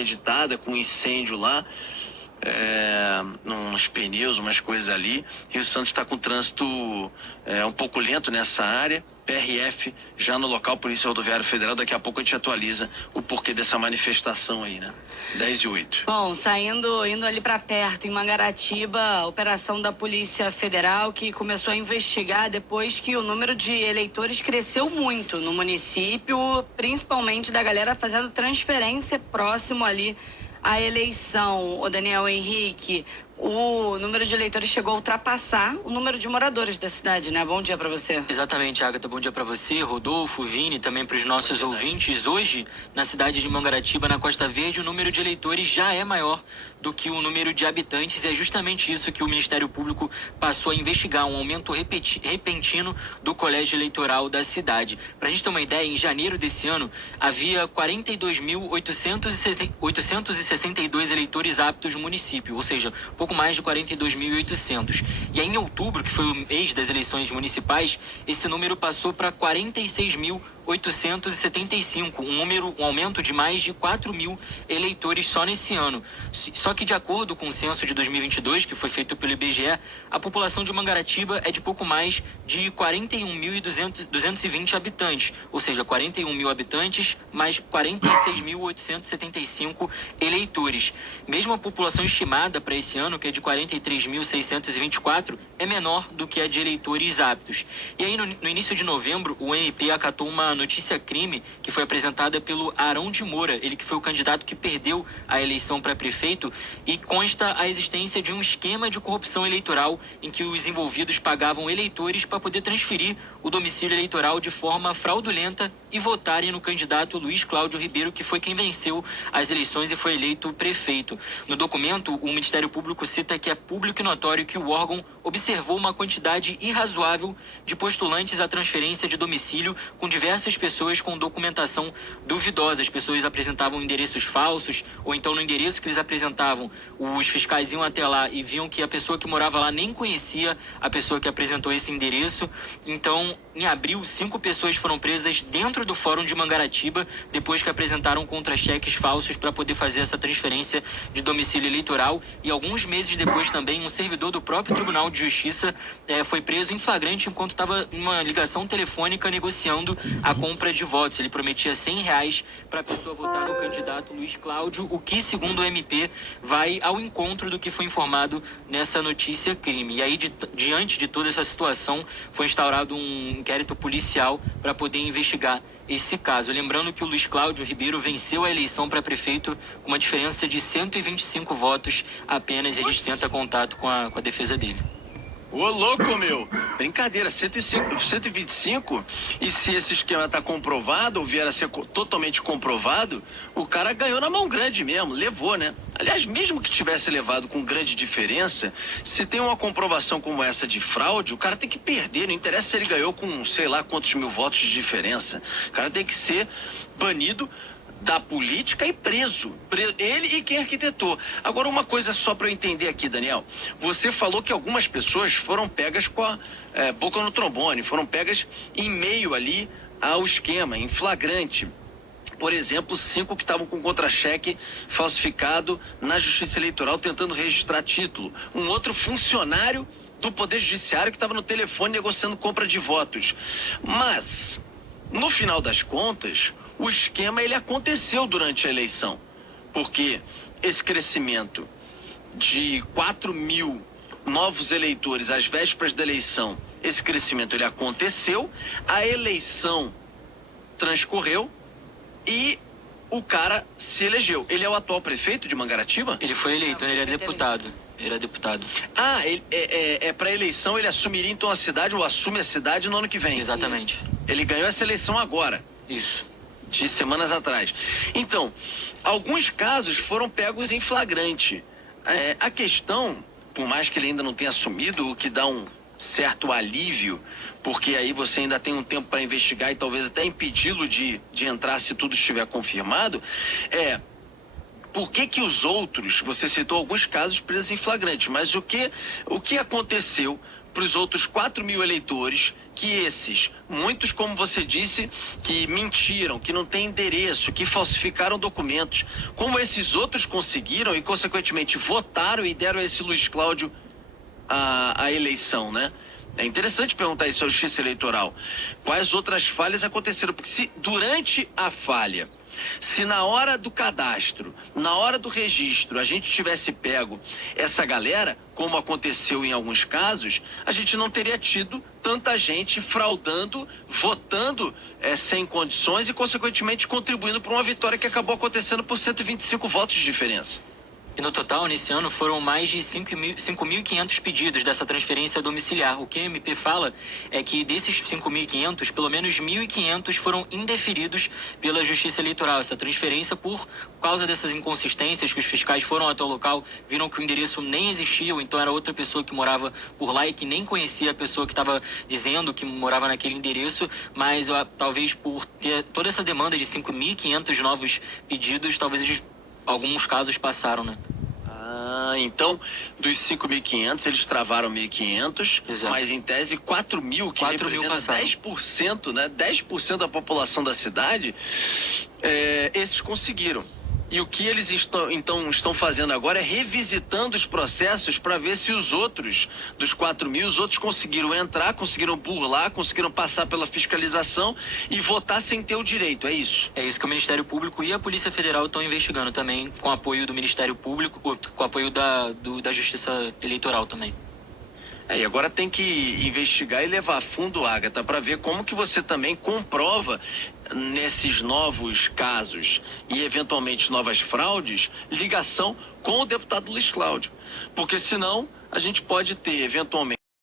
interditada, com incêndio lá, uns pneus, umas coisas ali. Rio Santos está com o trânsito um pouco lento nessa área. PRF já no local, Polícia Rodoviária Federal. Daqui a pouco a gente atualiza o porquê dessa manifestação aí, né? 10:08. Bom, indo ali para perto, em Mangaratiba, operação da Polícia Federal que começou a investigar depois que o número de eleitores cresceu muito no município, principalmente da galera fazendo transferência próximo ali à eleição. O Daniel Henrique, o número de eleitores chegou a ultrapassar o número de moradores da cidade, né? Bom dia para você. Exatamente, Agatha. Bom dia para você, Rodolfo, Vini, também para os nossos ouvintes. Hoje, na cidade de Mangaratiba, na Costa Verde, o número de eleitores já é maior do que o número de habitantes, e é justamente isso que o Ministério Público passou a investigar, um aumento repentino do colégio eleitoral da cidade. Para a gente ter uma ideia, em janeiro desse ano, havia 42.862 eleitores aptos no município, ou seja, pouco mais de 42.800. E aí, em outubro, que foi o mês das eleições municipais, esse número passou para 46.875, um aumento de mais de 4.000 eleitores só nesse ano. Só que, de acordo com o censo de 2022, que foi feito pelo IBGE, a população de Mangaratiba é de pouco mais de 41.220 habitantes, ou seja, 41 mil habitantes mais 46.875 eleitores. Mesmo a população estimada para esse ano, que é de 43.624, é menor do que a de eleitores aptos. E aí, no início de novembro, o MP acatou uma notícia-crime que foi apresentada pelo Arão de Moura, ele que foi o candidato que perdeu a eleição para prefeito, e consta a existência de um esquema de corrupção eleitoral em que os envolvidos pagavam eleitores para poder transferir o domicílio eleitoral de forma fraudulenta e votarem no candidato Luiz Cláudio Ribeiro, que foi quem venceu as eleições e foi eleito prefeito. No documento, o Ministério Público cita que é público e notório que o órgão observou uma quantidade irrazoável de postulantes à transferência de domicílio com diversas pessoas com documentação duvidosa. As pessoas apresentavam endereços falsos, ou então no endereço que eles apresentavam, os fiscais iam até lá e viam que a pessoa que morava lá nem conhecia a pessoa que apresentou esse endereço. Então, em abril, 5 pessoas foram presas dentro do Fórum de Mangaratiba, depois que apresentaram contra-cheques falsos para poder fazer essa transferência de domicílio eleitoral. E alguns meses depois também, um servidor do próprio Tribunal de Justiça foi preso em flagrante enquanto estava em uma ligação telefônica negociando a compra de votos. Ele prometia R$100 para a pessoa votar no candidato Luiz Cláudio, o que, segundo o MP, vai ao encontro do que foi informado nessa notícia crime. E aí, diante de toda essa situação, foi instaurado um inquérito policial para poder investigar esse caso. Lembrando que o Luiz Cláudio Ribeiro venceu a eleição para prefeito com uma diferença de 125 votos apenas, e a gente tenta contato com a defesa dele. Ô, louco, meu! Brincadeira, 125, e se esse esquema tá comprovado, ou vier a ser totalmente comprovado, o cara ganhou na mão grande mesmo, levou, né? Aliás, mesmo que tivesse levado com grande diferença, se tem uma comprovação como essa de fraude, o cara tem que perder, não interessa se ele ganhou com sei lá quantos mil votos de diferença. O cara tem que ser banido da política e preso. Ele e quem arquitetou. Agora, uma coisa só para eu entender aqui, Daniel. Você falou que algumas pessoas foram pegas com a boca no trombone, foram pegas em meio ali ao esquema, em flagrante. Por exemplo, 5 que estavam com contra-cheque falsificado na Justiça Eleitoral tentando registrar título. Um outro funcionário do Poder Judiciário que estava no telefone negociando compra de votos. Mas, no final das contas, o esquema ele aconteceu durante a eleição, porque esse crescimento de 4.000 novos eleitores às vésperas da eleição, esse crescimento ele aconteceu, a eleição transcorreu e o cara se elegeu. Ele é o atual prefeito de Mangaratiba? Ele foi eleito, ele é deputado. Ele era deputado. Ah, para eleição ele assumiria então a cidade, ou assume a cidade no ano que vem? Exatamente. Isso. Ele ganhou essa eleição agora. Isso. De semanas atrás. Então, alguns casos foram pegos em flagrante. A questão, por mais que ele ainda não tenha assumido, o que dá um certo alívio, porque aí você ainda tem um tempo para investigar e talvez até impedi-lo de entrar se tudo estiver confirmado, por que os outros, você citou alguns casos presos em flagrante, mas o que aconteceu para os outros 4.000 eleitores que esses, muitos como você disse, que mentiram, que não têm endereço, que falsificaram documentos, como esses outros conseguiram e consequentemente votaram e deram a esse Luiz Cláudio a eleição, né? É interessante perguntar isso à Justiça Eleitoral. Quais outras falhas aconteceram? Porque se durante a falha, se na hora do cadastro, na hora do registro, a gente tivesse pego essa galera, como aconteceu em alguns casos, a gente não teria tido tanta gente fraudando, votando sem condições e, consequentemente, contribuindo para uma vitória que acabou acontecendo por 125 votos de diferença. E no total, nesse ano, foram mais de 5.500 pedidos dessa transferência domiciliar. O que a MP fala é que desses 5.500, pelo menos 1.500 foram indeferidos pela Justiça Eleitoral. Essa transferência por causa dessas inconsistências que os fiscais foram até o local, viram que o endereço nem existia, ou então era outra pessoa que morava por lá e que nem conhecia a pessoa que estava dizendo que morava naquele endereço, mas talvez por ter toda essa demanda de 5.500 novos pedidos, talvez alguns casos passaram, né? Então, dos 5.500, eles travaram 1.500, Exato. mas em tese 4.000, que 4.000 representa passaram. 10%, né? 10% da população da cidade, esses conseguiram. E o que eles estão fazendo agora é revisitando os processos para ver se os outros, dos 4.000, os outros conseguiram entrar, conseguiram burlar, conseguiram passar pela fiscalização e votar sem ter o direito, é isso? É isso que o Ministério Público e a Polícia Federal estão investigando também, com apoio do Ministério Público, com apoio da Justiça Eleitoral também. E agora tem que investigar e levar a fundo, Agatha, para ver como que você também comprova nesses novos casos e eventualmente novas fraudes, ligação com o deputado Luiz Cláudio. Porque senão a gente pode ter eventualmente